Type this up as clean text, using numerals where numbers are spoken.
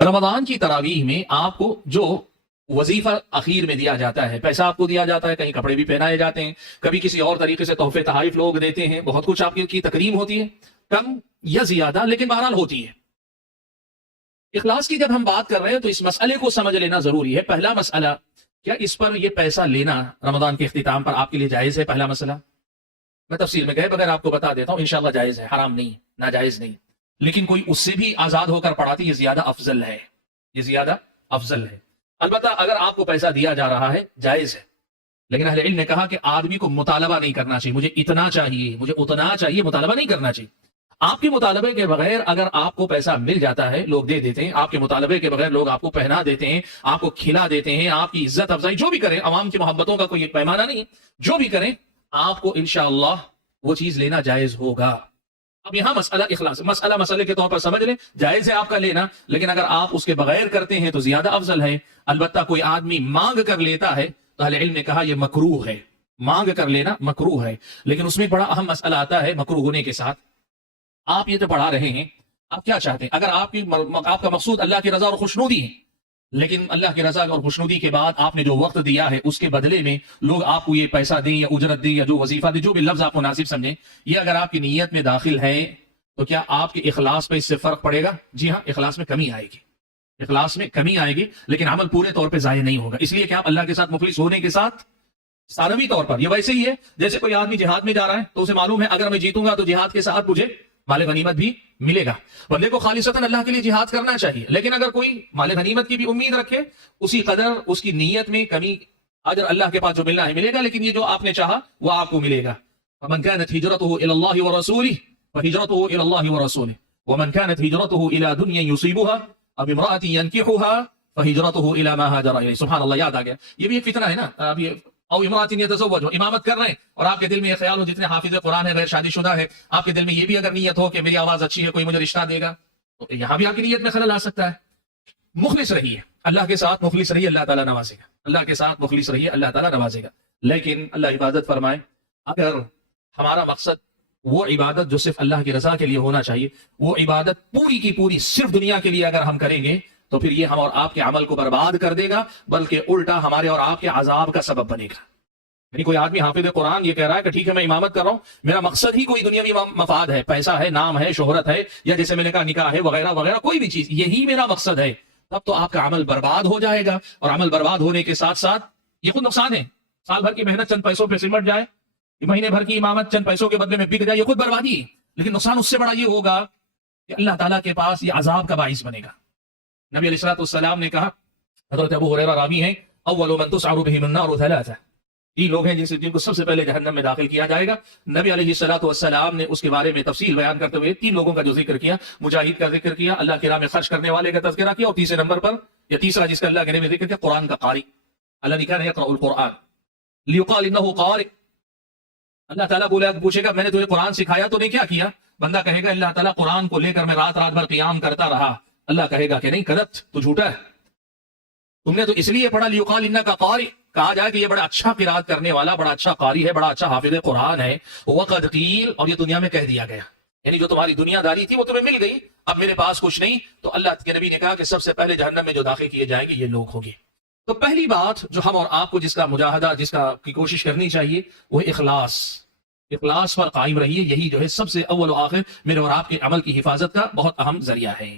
رمضان کی تراویح میں آپ کو جو وظیفہ اخیر میں دیا جاتا ہے، پیسہ آپ کو دیا جاتا ہے، کہیں کپڑے بھی پہنائے جاتے ہیں، کبھی کسی اور طریقے سے تحفے تحائف لوگ دیتے ہیں، بہت کچھ آپ کی تکریم ہوتی ہے، کم یا زیادہ لیکن بہرحال ہوتی ہے۔ اخلاص کی جب ہم بات کر رہے ہیں تو اس مسئلے کو سمجھ لینا ضروری ہے۔ پہلا مسئلہ، کیا اس پر یہ پیسہ لینا رمضان کے اختتام پر آپ کے لیے جائز ہے؟ پہلا مسئلہ میں تفصیل میں گئے بغیر آپ کو بتا دیتا ہوں، انشاءاللہ جائز ہے، حرام نہیں، ناجائز نہیں، لیکن کوئی اس سے بھی آزاد ہو کر پڑھاتی، یہ زیادہ افضل ہے، یہ زیادہ افضل ہے۔ البتہ اگر آپ کو پیسہ دیا جا رہا ہے جائز ہے، لیکن اہل علم نے کہا کہ آدمی کو مطالبہ نہیں کرنا چاہیے، مجھے اتنا چاہیے، مجھے اتنا چاہیے، مطالبہ نہیں کرنا چاہیے۔ آپ کے مطالبے کے بغیر اگر آپ کو پیسہ مل جاتا ہے، لوگ دے دیتے ہیں، آپ کے مطالبے کے بغیر لوگ آپ کو پہنا دیتے ہیں، آپ کو کھلا دیتے ہیں، آپ کی عزت افزائی جو بھی کریں، عوام کی محبتوں کا کوئی پیمانہ نہیں ہے، جو بھی کریں آپ کو انشاءاللہ وہ چیز لینا جائز ہوگا۔ اب یہاں مسئلہ اخلاص، مسئلے کے طور پر سمجھ لیں، جائز ہے آپ کا لینا، لیکن اگر آپ اس کے بغیر کرتے ہیں تو زیادہ افضل ہے۔ البتہ کوئی آدمی مانگ کر لیتا ہے تو اہل علم نے کہا یہ مکروہ ہے، مانگ کر لینا مکروہ ہے، لیکن اس میں بڑا اہم مسئلہ آتا ہے مکروہ ہونے کے ساتھ۔ آپ یہ تو پڑھا رہے ہیں، آپ کیا چاہتے ہیں؟ اگر آپ کا مقصود اللہ کی رضا اور خوشنودی ہے، لیکن اللہ کی رضا اور خوشنودی کے بعد آپ نے جو وقت دیا ہے اس کے بدلے میں لوگ آپ کو یہ پیسہ دیں یا اجرت دیں یا جو وظیفہ دیں، جو بھی لفظ آپ مناسب سمجھیں، یہ اگر آپ کی نیت میں داخل ہے تو کیا آپ کے اخلاص پہ اس سے فرق پڑے گا؟ جی ہاں، اخلاص میں کمی آئے گی، اخلاص میں کمی آئے گی، لیکن عمل پورے طور پہ ضائع نہیں ہوگا، اس لیے کہ آپ اللہ کے ساتھ مخلص ہونے کے ساتھ ثانوی طور پر، یہ ویسے ہی ہے جیسے کوئی آدمی جہاد میں جا رہا ہے تو اسے معلوم ہے اگر میں جیتوں گا تو جہاد کے ساتھ مجھے مال غنیمت بھی ملے گا۔ بندے کو خالصتاً اللہ کے لیے جہاد کرنا چاہیے، لیکن اگر کوئی مال غنیمت کی بھی امید رکھے، اسی قدر اس کی نیت میں کمی، اجر اللہ کے پاس جو ملنا ہے ملے گا، لیکن یہ جو آپ نے چاہا وہ آپ کو ملے گا۔ فمن كانت هجرته الى الله ورسوله فهجرته الى الله ورسوله ومن كانت هجرته الى دنيا يصيبها او امرأة ينكحها فهجرته الى ما هاجر اليه۔ سبحان اللہ، یاد آ گیا، یہ بھی ایک فتنہ ہے نا، اب یہ او امرات یتزوج، امامت کر رہے ہیں اور آپ کے دل میں یہ خیال ہو، جتنے حافظ قرآن ہے غیر شادی شدہ ہے، آپ کے دل میں یہ بھی اگر نیت ہو کہ میری آواز اچھی ہے، کوئی مجھے رشتہ دے گا، تو یہاں بھی آپ کی نیت میں خلل آ سکتا ہے۔ مخلص رہیے، اللہ کے ساتھ مخلص رہیے، اللہ تعالیٰ نوازے گا، اللہ کے ساتھ مخلص رہیے، اللہ تعالیٰ نوازے گا۔ لیکن اللہ حفاظت فرمائے، اگر ہمارا مقصد وہ عبادت جو صرف اللہ کی رضا کے لیے ہونا چاہیے، وہ عبادت پوری کی پوری صرف دنیا کے لیے اگر ہم کریں گے تو پھر یہ ہم اور آپ کے عمل کو برباد کر دے گا، بلکہ الٹا ہمارے اور آپ کے عذاب کا سبب بنے گا۔ یعنی کوئی آدمی حافظ قرآن یہ کہہ رہا ہے کہ ٹھیک ہے میں امامت کر رہا ہوں، میرا مقصد ہی کوئی دنیاوی مفاد ہے، پیسہ ہے، نام ہے، شہرت ہے، یا جیسے میں نے کہا نکاح ہے وغیرہ وغیرہ، کوئی بھی چیز، یہی میرا مقصد ہے، تب تو آپ کا عمل برباد ہو جائے گا، اور عمل برباد ہونے کے ساتھ ساتھ یہ خود نقصان ہے۔ سال بھر کی محنت چند پیسوں پہ سمٹ جائے، مہینے بھر کی امامت چند پیسوں کے بدلے میں بک جائے، یہ خود بربادی ہے، لیکن نقصان اس سے بڑا یہ ہوگا کہ اللہ تعالیٰ کے پاس یہ عذاب کا باعث بنے گا۔ نبی علیہ الصلوۃ والسلام نے کہا، حضرت ابو ہریرہ راوی ہیں، اول من تسعر بهم النار ثلاثہ، تین لوگ ہیں جن کو سب سے پہلے جہنم میں داخل کیا جائے گا۔ نبی علیہ الصلوۃ والسلام نے اس کے بارے میں تفصیل بیان کرتے ہوئے تین لوگوں کا جو ذکر کیا، مجاہد کا ذکر کیا، اللہ کی راہ میں خرچ کرنے والے کا تذکرہ کیا، اور تیسرے نمبر پر یا تیسرا جس کا اللہ کے نبی ذکر کیا، قرآن کا قاری، الذی کان یقرأ القرآن لیقال انہ قارئ۔ اللہ تعالیٰ پوچھے گا میں نے تجھے قرآن سکھایا تو نے کیا کیا؟ بندہ کہے گا اللہ تعالیٰ قرآن کو لے کر میں رات بھر قیام کرتا رہا۔ اللہ کہے گا کہ نہیں، کذبت، تو جھوٹا ہے، تم نے تو اس لیے پڑھا لیقال انک قارئ، کہا جائے کہ یہ بڑا اچھا قرات کرنے والا، بڑا اچھا قاری ہے، بڑا اچھا حافظ قرآن ہے۔ وقد قیل، اور یہ دنیا میں کہہ دیا گیا، یعنی جو تمہاری دنیا داری تھی وہ تمہیں مل گئی، اب میرے پاس کچھ نہیں۔ تو اللہ کے نبی نے کہا کہ سب سے پہلے جہنم میں جو داخل کیے جائیں گے یہ لوگ ہوں گے۔ تو پہلی بات جو ہم اور آپ کو جس کا مجاہدہ، جس کا کی کوشش کرنی چاہیے، وہ اخلاص، اخلاص پر قائم رہیے، یہی جو ہے سب سے اول و آخر میرے اور آپ کے عمل کی حفاظت کا بہت اہم ذریعہ ہے۔